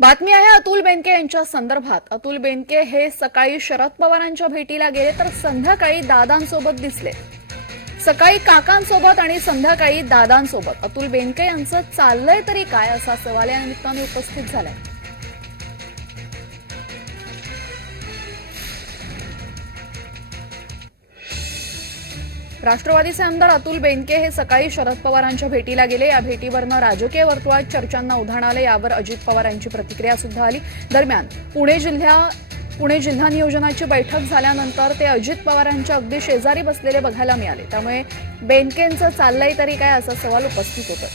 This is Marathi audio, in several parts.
बातमी आहे अतुल बेनके यांच्या संदर्भात. अतुल बेनके हे सकाळी शरद पवारांच्या भेटीला गेले तर संध्याकाळी दादांसोबत दिसले. सकाळी काकांसोबत आणि संध्याकाळी दादांसोबत. अतुल बेनके यांचं चाललंय तरी काय असा सवाल या निमित्तानं उपस्थित झालाय. राष्ट्रवादीचे आमदार अतुल बेनके हे सकाळी शरद पवारांच्या भेटीला गेले. या भेटीवरनं राजकीय वर्तुळात चर्चांना उधाण आलं. यावर अजित पवार यांची प्रतिक्रिया सुद्धा आली. दरम्यान पुणे जिल्ह्या पुणे जिल्हा नियोजनाची बैठक झाल्यानंतर ते अजित पवारांच्या अगदी शेजारी बसलेले बघायला मिळाले. त्यामुळे बेनकेंचं चाललंय तरी काय असा सवाल उपस्थित होतो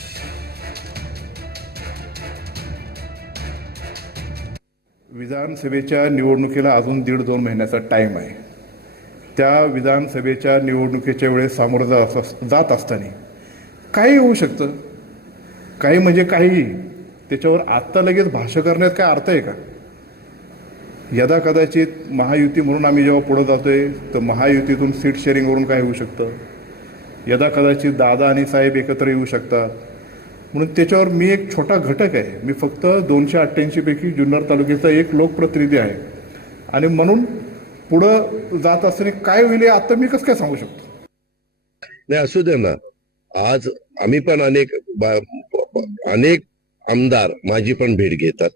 विधानसभेच्या निवडणुकीला अजून दीड दोन महिन्याचा टाईम आहे. त्या विधानसभेच्या निवडणुकीच्या वेळेस सामोरं जात अस- जात असताना काही होऊ शकतं. काही म्हणजे काही. त्याच्यावर आत्ता लगेच भाष्य करण्यात काय अर्थ आहे का? यदा कदाचित महायुती म्हणून आम्ही जेव्हा पुढं जातोय तर महायुतीतून सीट शेअरिंगवरून काय होऊ शकतं? यदा कदाचित दादा आणि साहेब एकत्र येऊ शकतात. म्हणून त्याच्यावर मी एक छोटा घटक आहे. मी फक्त दोनशे अठ्ठ्याऐंशी पैकी जुन्नर तालुक्याचा एक लोकप्रतिनिधी आहे. आणि म्हणून पुढं जात असताना काय होईल आता मी कसं काय सांगू शकतो? नाही असू दे ना. आज आम्ही पण अनेक अनेक आमदार माझी पण भेट घेतात.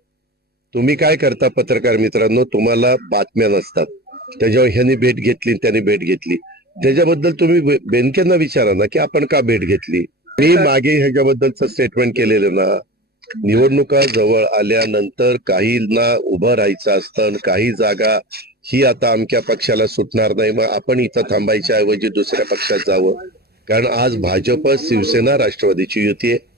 तुम्ही काय करता पत्रकार मित्रांनो? तुम्हाला बातम्या नसतात. त्याच्यावर ह्यानी भेट घेतली त्याने भेट घेतली. त्याच्याबद्दल तुम्ही बेनकेंना विचारा ना की आपण का भेट घेतली? मी मागे ह्याच्याबद्दलचं स्टेटमेंट केलेलं ना. निवडणुका जवळ आल्यानंतर काहींना उभं राहायचं असतं आणि काही जागा ही आता आमच्या पक्षाला सुटणार नाही. मग आपण इथं थांबायच्या ऐवजी दुसऱ्या पक्षात जावं. कारण आज भाजप शिवसेना राष्ट्रवादीची युती आहे.